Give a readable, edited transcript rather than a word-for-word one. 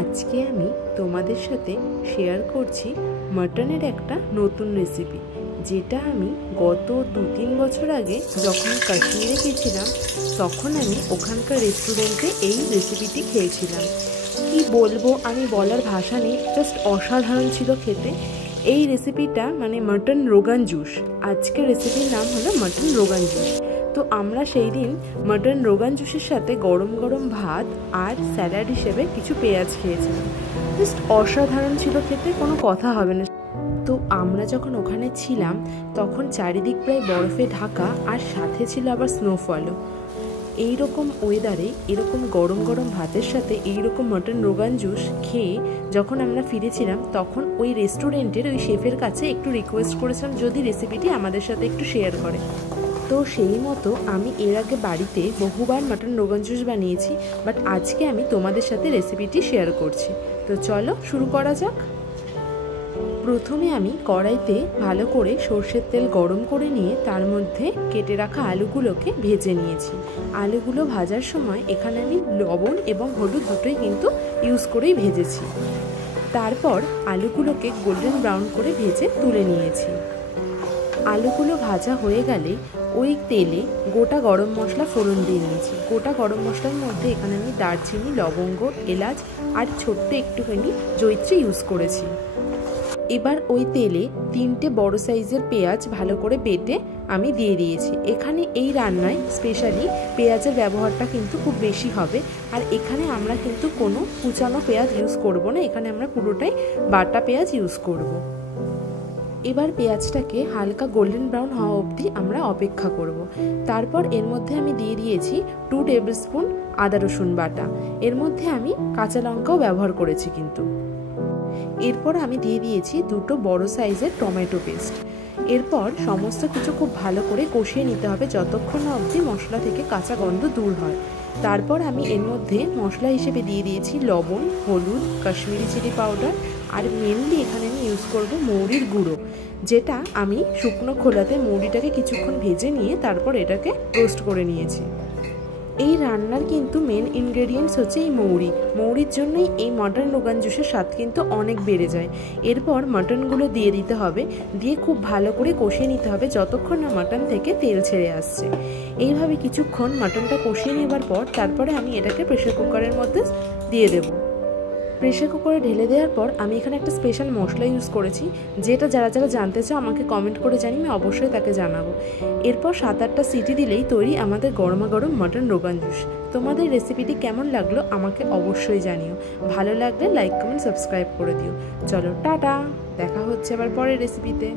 আজকে আমি তোমাদের সাথে শেয়ার করছি মাটনের একটা নতুন রেসিপি, যেটা আমি গত 2-3 বছর আগে যখন কাশ্মীরে গেছিলাম তখন আমি ওখানকার রেস্টুরেন্টে এই রেসিপিটি খেয়েছিলাম। কি বলবো, আমি বলার ভাষা নেই, জাস্ট অসাধারণ ছিল খেতে। এই রেসিপিটা মানে মাটন রোগান জুস। আজকের রেসিপির নাম হলো মাটন রোগান জুস। তো আমরা সেই দিন মাটন রোগান জুসের সাথে গরম গরম ভাত আর স্যালাড হিসেবে কিছু পেঁয়াজ খেয়েছিলাম। জাস্ট অসাধারণ ছিল খেতে, কোনো কথা হবে না। তো আমরা যখন ওখানে ছিলাম তখন চারিদিক প্রায় বরফে ঢাকা, আর সাথে ছিল আবার স্নোফলও। এইরকম ওয়েদারে এরকম গরম গরম ভাতের সাথে এইরকম মাটন রোগান জুস খেয়ে যখন আমরা ফিরেছিলাম তখন ওই রেস্টুরেন্টের ওই শেফের কাছে একটু রিকোয়েস্ট করেছিলাম যদি রেসিপিটি আমাদের সাথে একটু শেয়ার করে। তো সেই মতো আমি এর আগে বাড়িতে বহুবার মাটন রোগান জুস বানিয়েছি, বাট আজকে আমি তোমাদের সাথে রেসিপিটি শেয়ার করছি। তো চলো শুরু করা যাক। প্রথমে আমি কড়াইতে ভালো করে সর্ষের তেল গরম করে নিয়ে তার মধ্যে কেটে রাখা আলুগুলোকে ভেজে নিয়েছি। আলুগুলো ভাজার সময় এখানে আমি লবণ এবং হলুদ দুটোই কিন্তু ইউজ করেই ভেজেছি। তারপর আলুগুলোকে গোল্ডেন ব্রাউন করে ভেজে তুলে নিয়েছি। আলুগুলো ভাজা হয়ে গেলে ওই তেলে গোটা গরম মশলা ফোড়ন দিয়ে নিয়েছি। গোটা গরম মশলার মধ্যে এখানে আমি দারচিনি, লবঙ্গ, এলাচ আর ছোট্ট একটুখানি জয়িত্রী ইউজ করেছি। এবার ওই তেলে 3টে বড় সাইজের পেঁয়াজ ভালো করে বেটে আমি দিয়ে দিয়েছি। এখানে এই রান্নায় স্পেশালি পেঁয়াজের ব্যবহারটা কিন্তু খুব বেশি হবে, আর এখানে আমরা কিন্তু কোনো কুচানো পেঁয়াজ ইউজ করব না, এখানে আমরা পুরোটাই বাটা পেঁয়াজ ইউজ করব। এবার পেঁয়াজটাকে হালকা গোল্ডেন ব্রাউন হওয়া অবধি আমরা অপেক্ষা করব। তারপর এর মধ্যে আমি দিয়ে দিয়েছি 2 টেবিল স্পুন আদা রসুন বাটা। এর মধ্যে আমি কাঁচা লঙ্কাও ব্যবহার করেছি কিন্তু। এরপর আমি দিয়ে দিয়েছি 2টো বড় সাইজের টমেটো পেস্ট। এরপর সমস্ত কিছু খুব ভালো করে কষিয়ে নিতে হবে যতক্ষণ না অবধি মশলা থেকে কাঁচা গন্ধ দূর হয়। তারপর আমি এর মধ্যে মশলা হিসেবে দিয়ে দিয়েছি লবণ, হলুদ, কাশ্মীরি চিলি পাউডার, আর মেনলি এখানে আমি ইউজ করব মৌরির গুঁড়ো, যেটা আমি শুকনো খোলাতে মৌরিটাকে কিছুক্ষণ ভেজে নিয়ে তারপর এটাকে রোস্ট করে নিয়েছি। এই রান্নার কিন্তু মেন ইনগ্রেডিয়েন্টস হচ্ছে এই মৌরির জন্যই এই মাটন রোগান জুসের স্বাদ কিন্তু অনেক বেড়ে যায়। এরপর মাটনগুলো দিয়ে দিতে হবে, দিয়ে খুব ভালো করে কষিয়ে নিতে হবে যতক্ষণ না মাটন থেকে তেল ছেড়ে আসছে। এইভাবে কিছুক্ষণ মাটনটা কষিয়ে নেবার পর তারপরে আমি এটাকে প্রেসার কুকারের মধ্যে দিয়ে দেবো। প্রেসার কুকারে ঢেলে দেওয়ার পর আমি এখানে একটা স্পেশাল মশলা ইউজ করেছি, যেটা যারা যারা জানতে চাও আমাকে কমেন্ট করে জানি, আমি অবশ্যই তাকে জানাবো। এরপর 7-8টা সিটি দিলেই তৈরি আমাদের গরমা গরম মাটন রোগান জুস। তোমাদের রেসিপিটি কেমন লাগলো আমাকে অবশ্যই জানিও। ভালো লাগলে লাইক, কমেন্ট, সাবস্ক্রাইব করে দিও। চলো টাটা, দেখা হচ্ছে আবার পরের রেসিপিতে।